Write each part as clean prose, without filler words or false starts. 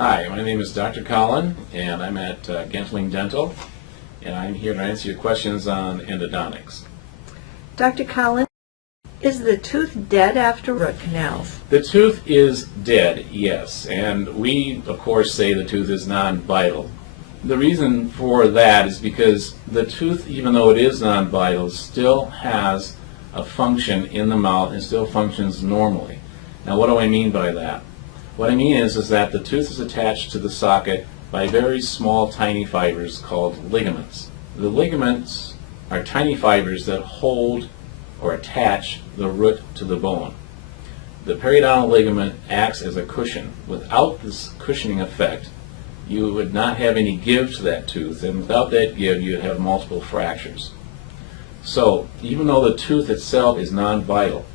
Hi, my name is Dr. Colin, and I'm at Gentling Dental, and I'm here to answer your questions on endodontics. Dr. Colin, is the tooth dead after root canals? The tooth is dead, yes, and we, of course, say the tooth is non-vital. The reason for that is because the tooth, even though it is non-vital, still has a function in the mouth and still functions normally. Now, what do I mean by that? What I mean is that the tooth is attached to the socket by very small, tiny fibers called ligaments. The ligaments are tiny fibers that hold or attach the root to the bone. The periodontal ligament acts as a cushion. Without this cushioning effect, you would not have any give to that tooth, and without that give, you'd have multiple fractures. So, even though the tooth itself is non-vital,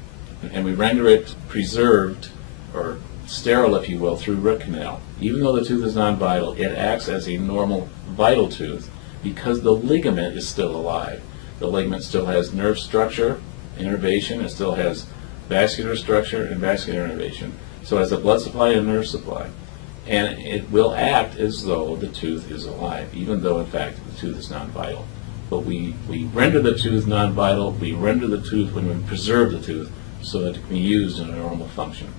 and we render it preserved or sterile, if you will, through root canal, even though the tooth is non-vital, it acts as a normal vital tooth because the ligament is still alive. The ligament still has nerve structure, innervation, it still has vascular structure and vascular innervation. So it has a blood supply and nerve supply. And it will act as though the tooth is alive, even though in fact the tooth is non-vital. But we render the tooth non-vital, we render the tooth when we preserve the tooth so that it can be used in a normal function.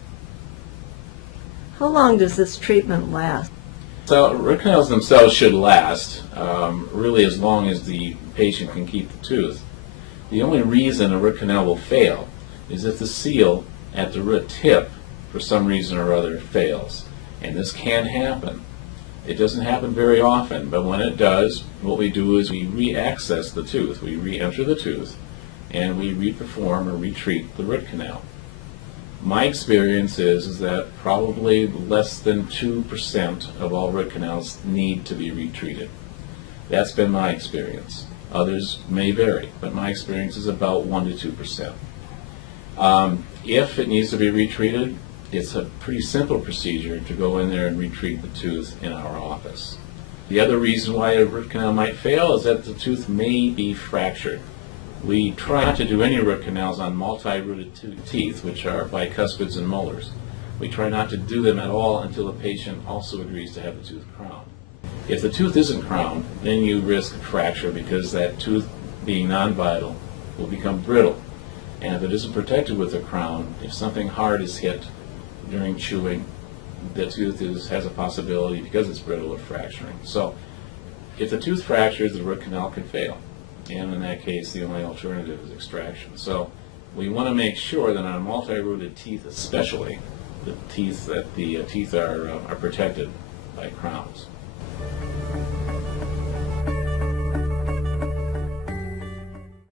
How long does this treatment last? So root canals themselves should last really as long as the patient can keep the tooth. The only reason a root canal will fail is if the seal at the root tip, for some reason or other, fails. And this can happen. It doesn't happen very often, but when it does, what we do is we re-access the tooth. We re-enter the tooth, and we re-perform or retreat the root canal. My experience is that probably less than 2% of all root canals need to be retreated. That's been my experience. Others may vary, but my experience is about 1 to 2%. If it needs to be retreated, it's a pretty simple procedure to go in there and retreat the tooth in our office. The other reason why a root canal might fail is that the tooth may be fractured. We try not to do any root canals on multi-rooted teeth, which are bicuspids and molars. We try not to do them at all until the patient also agrees to have the tooth crowned. If the tooth isn't crowned, then you risk fracture because that tooth, being non-vital, will become brittle. And if it isn't protected with a crown, if something hard is hit during chewing, the tooth has a possibility, because it's brittle, of fracturing. So if the tooth fractures, the root canal can fail. And in that case, the only alternative is extraction. So we want to make sure that on multi-rooted teeth especially, the teeth are protected by crowns.